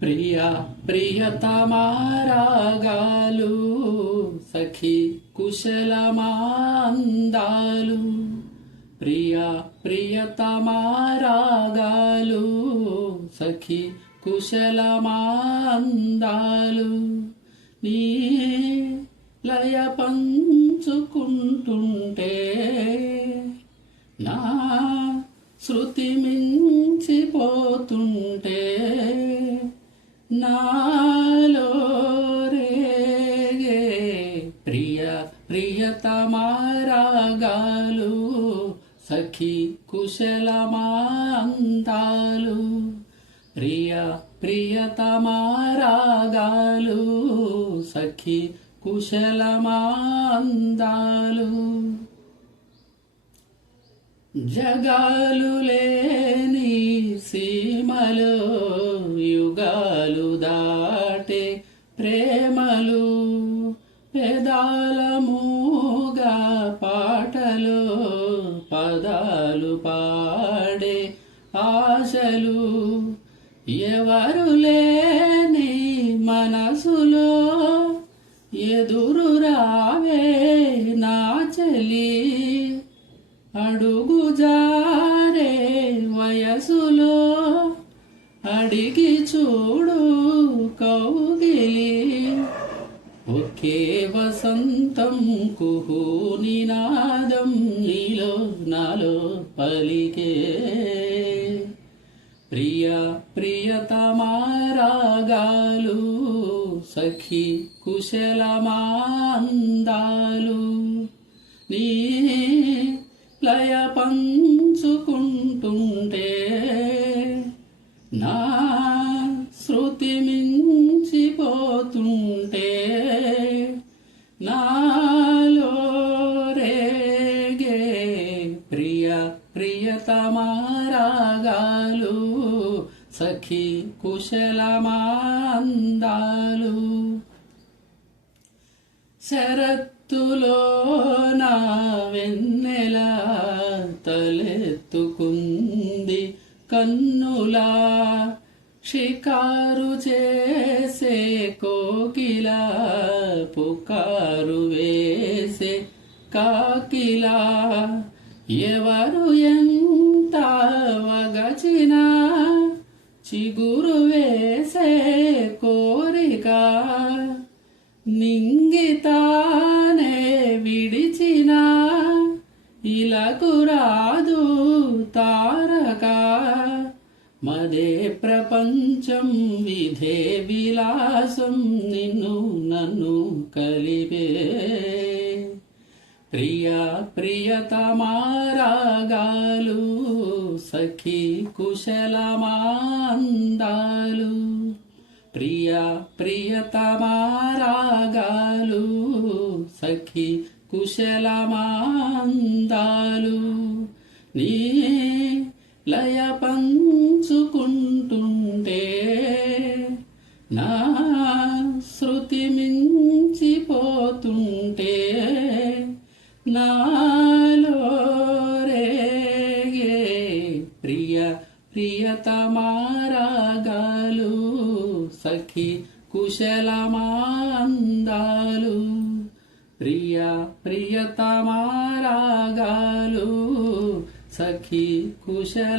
ప్రియా ప్రియతమా రాగాలు సఖీ కుశలమాందాలు ప్రియా ప్రియతమా రాగాలు సఖీ కుశలమాందాలు నీ లయ పంచుకుంటుంటే నా శృతి మించిపోతుంటే నాలో రేగే ప్రియ ప్రియతమా రాగాలు సఖీ కుశలమాందాలు ప్రియ ప్రియతమా రాగాలు సఖీ కుశలమాందాలు జగాలు లేని సీమలో యుగాలు దాటే ప్రేమలు పెదాల మూగా పాటలో పదాలు పాడే ఆశలు ఎవరు లేని మనసులో ఎదురు రావే నా చెలి అడుగు జారే వయసులో అడిగి చూడు కౌగిలి ఒకే వసంతం కుహు నినాదం నీలో నాలో పలికే ప్రియా ప్రియతమా రాగాలు సఖీ కుశలమాందాలు నీ లయ పంచుకుంటుంటే నా శృతి మించిపోతుంటే నాలో రేగే ప్రియ ప్రియతమా రాగాలు సఖీ కుశలమాందాలు శరత్తులో నా వెన్నెల తలెత్తుకుంది కన్నులా షికారు చేసే కోకిల పుకారు వేసే కాకిలా ఎవరు ఎంత వగచినా చిగురు వేసే కోరిక నింగితానే విడిచిన ఇలకు రాదు తారక మదే ప్రపంచం విధే విలాసం నిన్ను నన్ను కలిపే ప్రియా ప్రియతమా రాగాలు సఖీ కుశలమాందాలు ప్రియా ప్రియతమా రాగాలు సఖీ కుశలమాందాలు నీ లయ పంచుకుంటుంటే నా శృతి మించిపోతుంటే నాలో రేగే ప్రియ ప్రియతమా రాగాలు సఖీ కుశలమాందాలు ప్రియా ప్రియతమా రాగాలు సఖీ కుశలమాందాలు